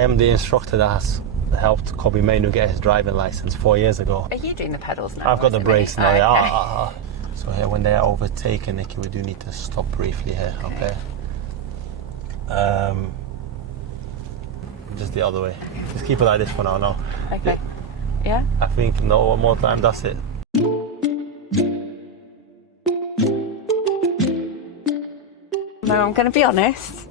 I am the instructor that has helped Cwpan Cymru get his driving license 4 years ago. Are you doing the pedals now? I've got the brakes now, yeah. Okay. So here, when they are overtaken, Nicky, we do need to stop briefly here, okay? Just the other way. Just keep it like this for now, no? Okay. Yeah? I think, no, one more time, that's it. No, I'm going to be honest.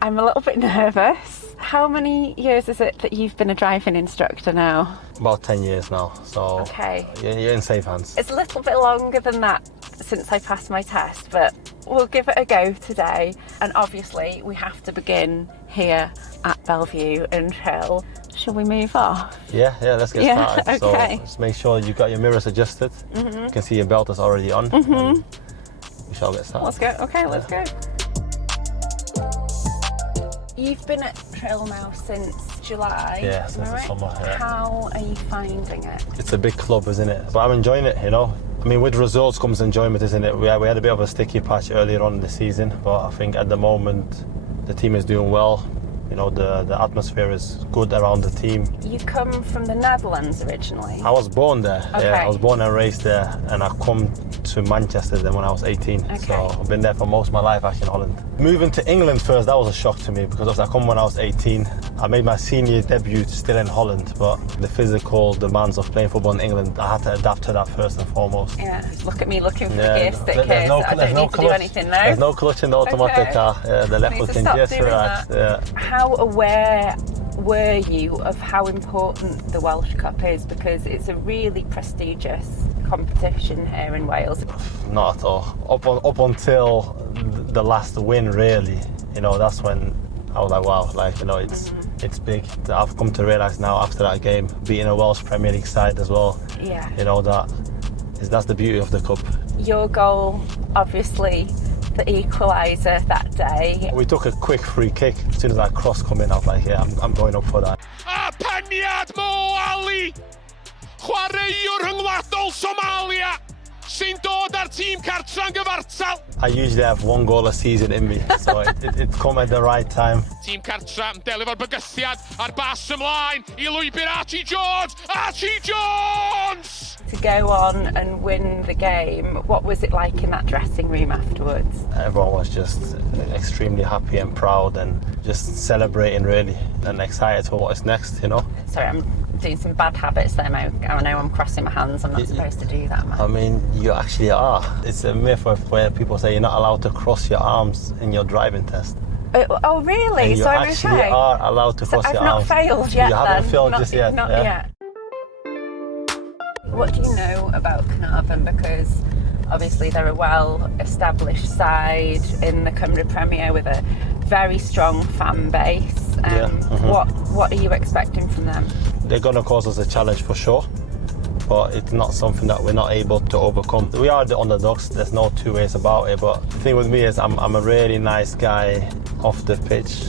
I'm a little bit nervous. How many years is it that you've been a driving instructor now? About 10 years now, so okay. You're in safe hands. It's a little bit longer than that since I passed my test, but we'll give it a go today. And obviously, we have to begin here at Bellevue and Rhyl. Shall we move off? Yeah, let's get started. Okay. So just make sure you got your mirrors adjusted. You can see your belt is already on. We shall get started. Let's go. Okay, let's go. You've been at Rhyl now since July. Yeah, since the summer. Yeah. How are you finding it? It's a big club, isn't it? But I'm enjoying it, you know. I mean, with results comes enjoyment, isn't it? We had a bit of a sticky patch earlier on in the season, but I think at the moment the team is doing well. You know, the atmosphere is good around the team. You come from the Netherlands originally? I was born there. Okay. Yeah, I was born and raised there, and I come to Manchester then when I was 18. Okay. So I've been there for most of my life actually in Holland. Moving to England first, that was a shock to me because obviously I come when I was 18. I made my senior debut still in Holland, but the physical demands of playing football in England, I had to adapt to that first and foremost. Yeah, look at me looking for the gear stick here, I don't need to do anything now. There's no clutch in the automatic car. Yeah, the left foot can just relax. Yeah. How aware were you of how important the Welsh Cup is? Because it's a really prestigious competition here in Wales. Not at all. Up until the last win, really. You know, that's when I was like, wow, like, you know, it's big. I've come to realise now after that game, beating a Welsh Premier League side as well. Yeah. You know, that's the beauty of the cup. Your goal, obviously, the equaliser that day. We took a quick free kick. As soon as that cross come in, I was like, yeah, I'm going up for that. A peniad Mo Ali, chwaraewr rhyngwladol Somalia, sy'n dod ar tîm cartra'n gyfartal. I usually have one goal a season in me, so it come at the right time. Tîm cartra yn delio fo'r bygythiad a'r bas ymlaen I lwybr Archie Jones! Archie Jones! To go on and win the game, what was it like in that dressing room afterwards? Everyone was just extremely happy and proud and just celebrating really and excited for what is next, you know. Sorry, I'm doing some bad habits there, Mo. I know I'm crossing my hands, I'm not supposed to do that, man. I mean, you actually are. It's a myth where people say you're not allowed to cross your arms in your driving test. Oh, really? And you actually are allowed to cross your arms. I've not failed yet. You haven't failed just yet. Not yet. What do you know about Caernarfon? Because obviously they're a well-established side in the Cymru Premier with a very strong fan base. What are you expecting from them? They're going to cause us a challenge for sure, but it's not something that we're not able to overcome. We are the underdogs, there's no two ways about it, but the thing with me is I'm a really nice guy off the pitch,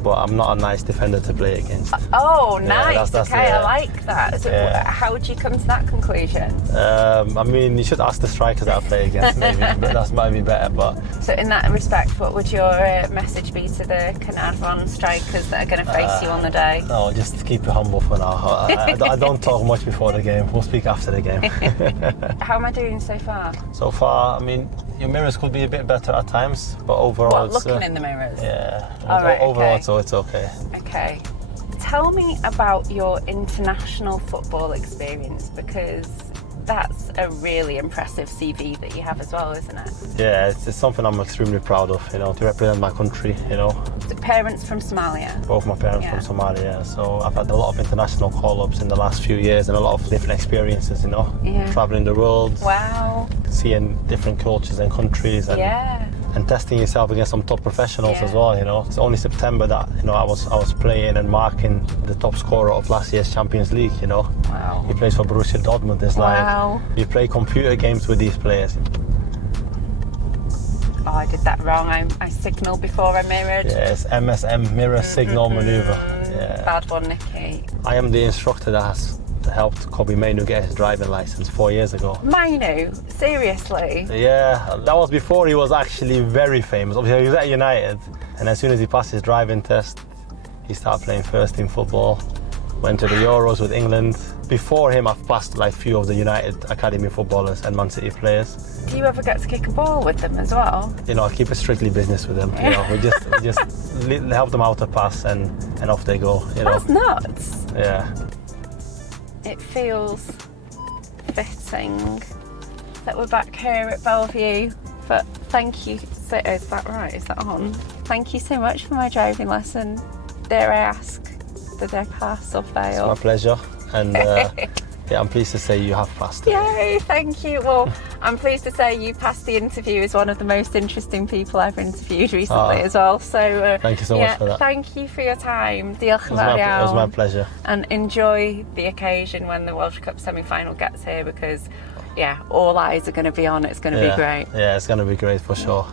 but I'm not a nice defender to play against. Oh, nice. That's okay, I like that. So how would you come to that conclusion? I mean, you should ask the strikers that I play against, maybe, but that might be better. But so in that respect, what would your message be to the Caernarfon strikers that are going to face you on the day? No, just keep it humble for now. I don't talk much before the game. We'll speak after the game. How am I doing so far? So far, I mean, your mirrors could be a bit better at times, but overall what, looking in the mirrors? Yeah. All right, overall, okay. so it's okay. Okay. Tell me about your international football experience, because that's a really impressive CV that you have as well, isn't it? Yeah, it's something I'm extremely proud of, you know, to represent my country, you know. Parents from Somalia? Both my parents from Somalia, yeah. So I've had a lot of international call-ups in the last few years and a lot of different experiences, you know. Yeah. Traveling the world. Wow. Seeing different cultures and countries. And testing yourself against some top professionals as well, you know. It's only September that, you know, I was playing and marking the top scorer of last year's Champions League, you know. Wow. He plays for Borussia Dortmund. It's like, you play computer games with these players. Oh, I did that wrong. I signalled before I mirrored. Yes, MSM, mirror signal manoeuvre. Yeah. Bad one, Nicky. I am the instructor that has helped Cwpan Cymru get his driving license 4 years ago. Manu? Seriously? Yeah, that was before he was actually very famous. Obviously, he was at United, and as soon as he passed his driving test, He started playing first team football, went to the Euros with England. Before him, I've passed like few of the United Academy footballers and Man City players. Do you ever get to kick a ball with them as well? You know, I keep it strictly business with them. You know, we just help them out to pass and off they go. You know. That's nuts. Yeah. It feels fitting that we're back here at Bellevue. But thank you. Is that right? Is that on? Thank you so much for my driving lesson. Dare I ask, did I pass or fail? It's my pleasure. And yeah, I'm pleased to say you have passed it. Yay, thank you. Well, I'm pleased to say you passed the interview as one of the most interesting people I've interviewed recently as well. So thank you so much for that. Thank you for your time. Diolch yn It fawr iawn. was my pleasure. And enjoy the occasion when the Welsh Cup semi-final gets here, because yeah, all eyes are going to be on. It's going to be great. Yeah, it's going to be great for sure.